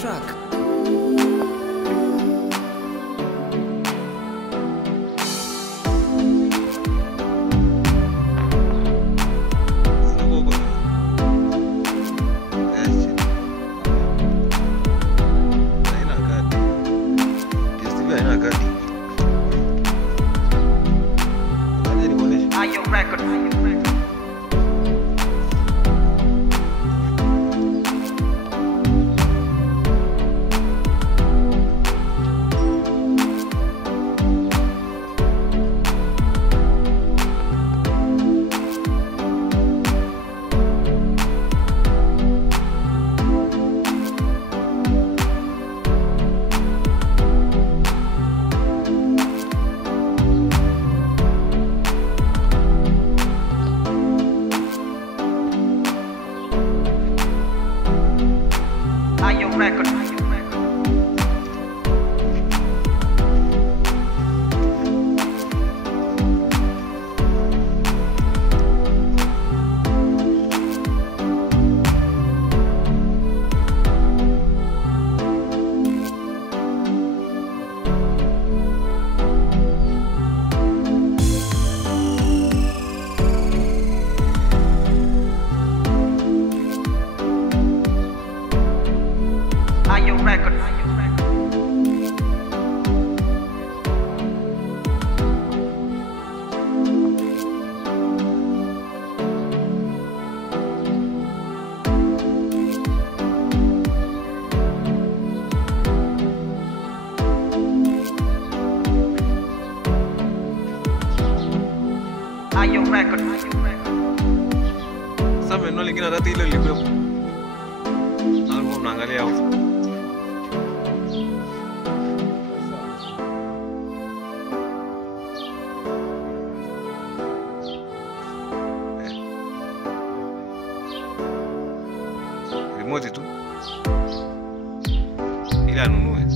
track. Sasa neno lingine hata ile lilikuwa alikuwa mnaangalia hapo. Remote tu. Ile anunue.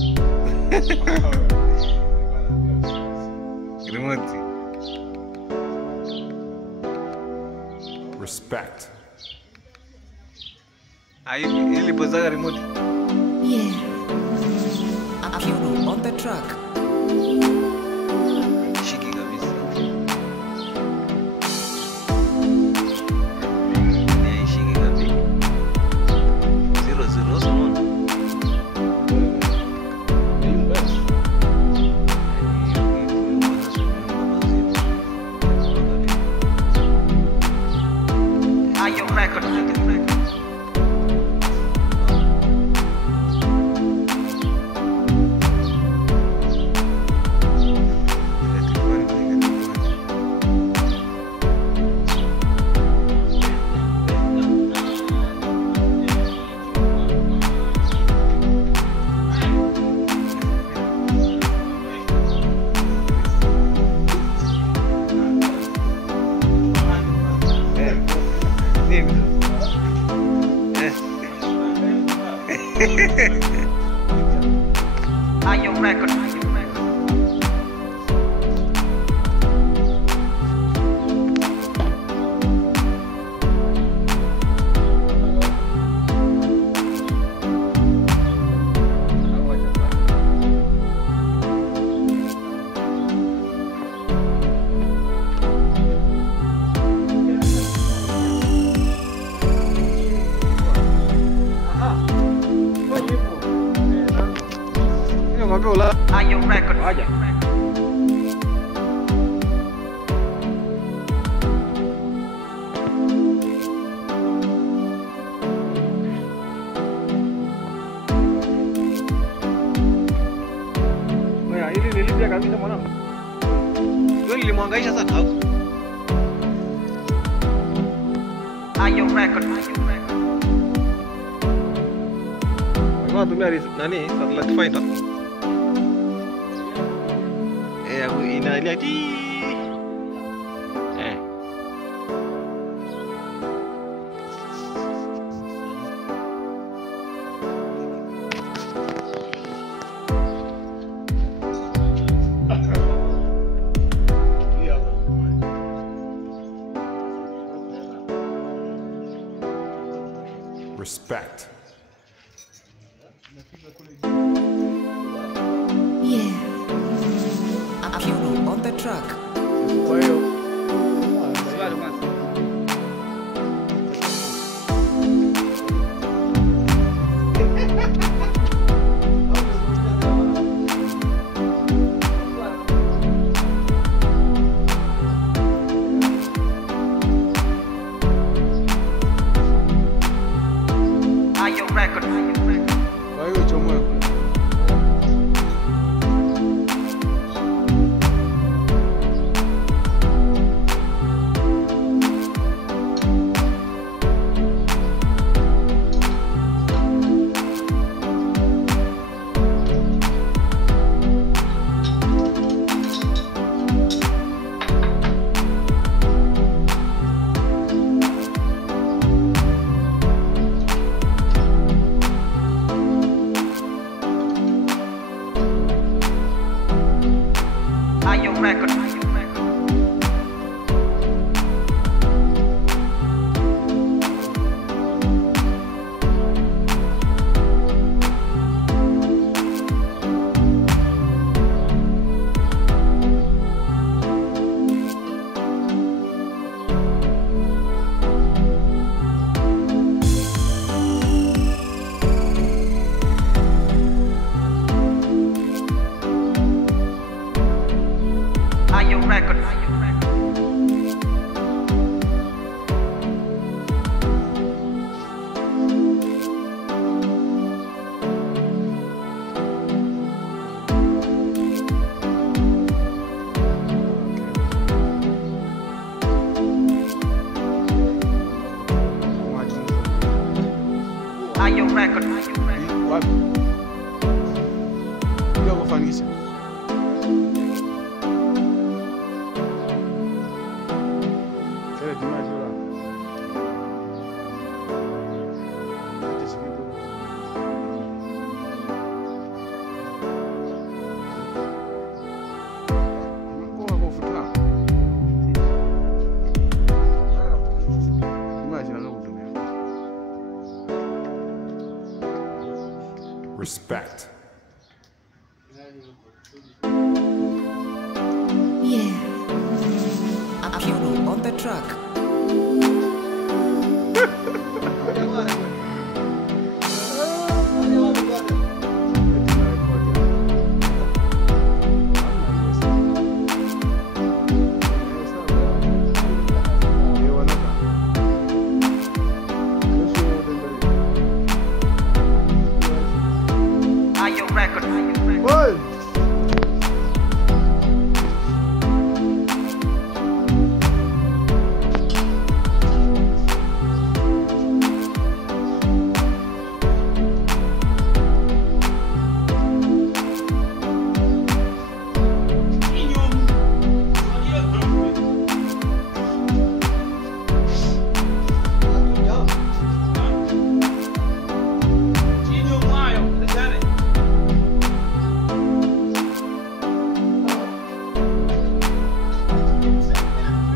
Remote. Respect. Ili pozaga remote. Yeah. Apuro on the track. Shiki kabisa. Ni shiki kabisa. 00 sana. Are you record? Are you record? Aja. Oya, hili nilipia kabisa mwanangu. Wewe nilimwangaisha sana au? Are you record? Wewe unatumia nani? Satellite finder. Inalia ti. Respect. track. Kwa hiyo Swali kwanza. Ayo record. kwa hiyo chomoe kule. Ayo record. Ayo record. Ayo record. Wapi? Ndio kufanikisha. Kile tunacho la. Kwa kufuta. Imagine na kutumia. Respect. Yeah. Apollo on the track. Ayo record. Oi!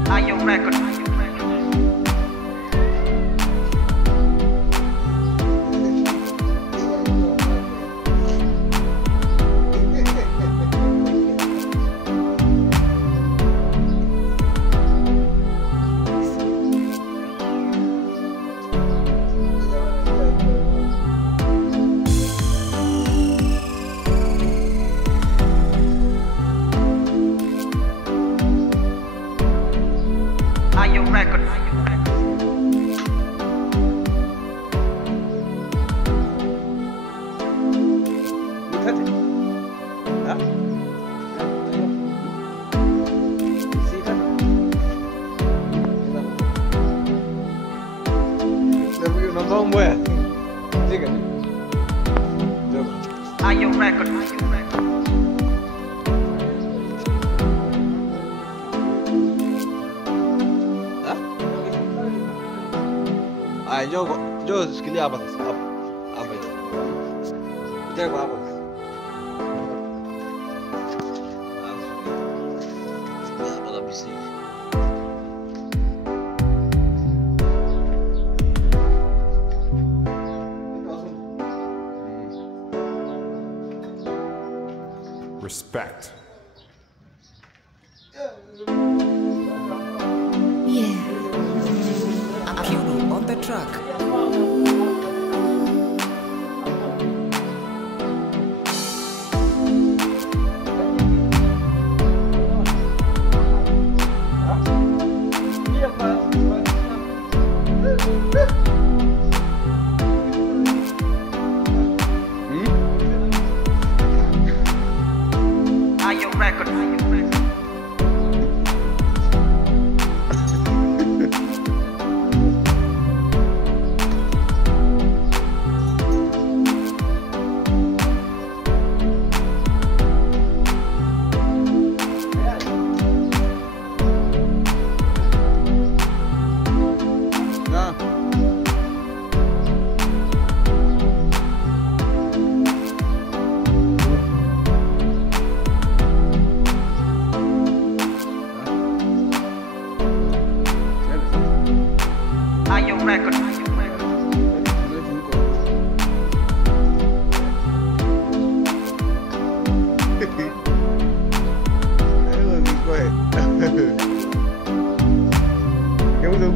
Ayo record. Ayo record. Nikate. Ha? Sikate. Ndio na mambo ya. Diga. Jogo. Ayo record. Ha? Aya, njoo shikilia hapa sasa. Hapa. Hapa hivi. Ndio hapa. Hapa kabisa hivi. Respect. track. Are you record? Nah. Are you record? Go ahead. ¿Qué pasó?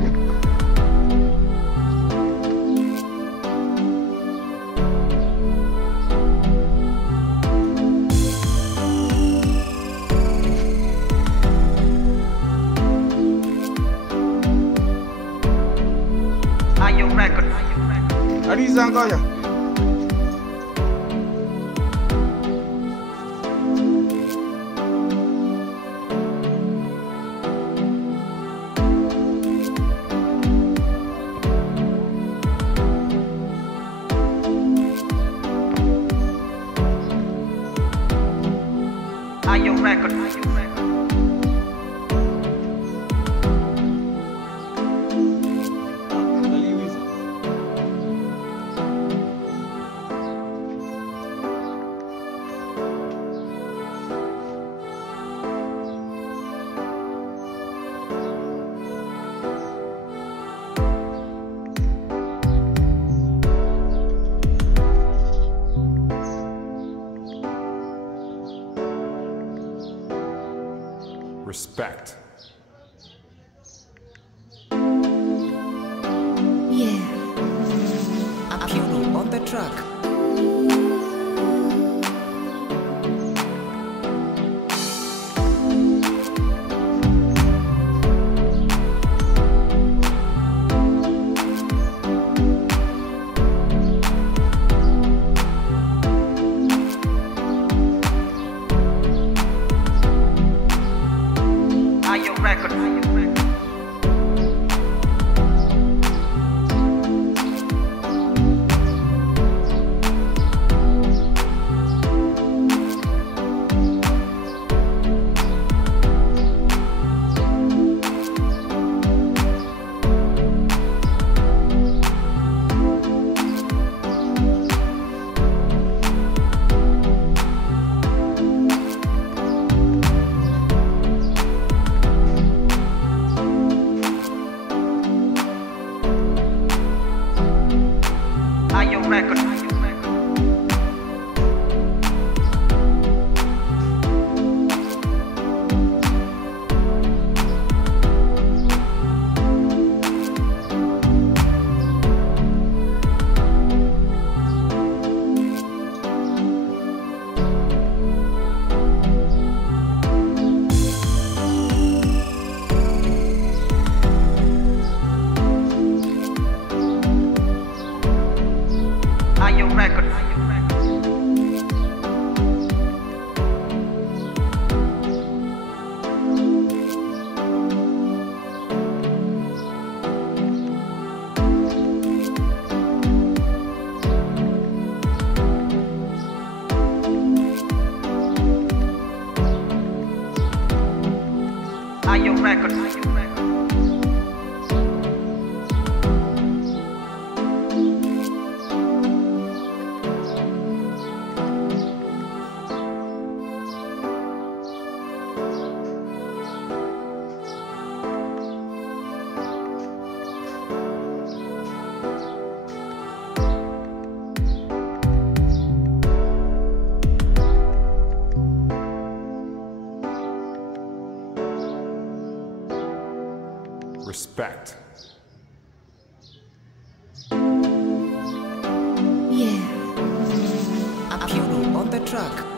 Are you record? Ariza ngoja. Are you record? Respect. Yeah. Apino on the track. Are you record? Are you record? Are you record? Are you record? Respect. Apuru on the track.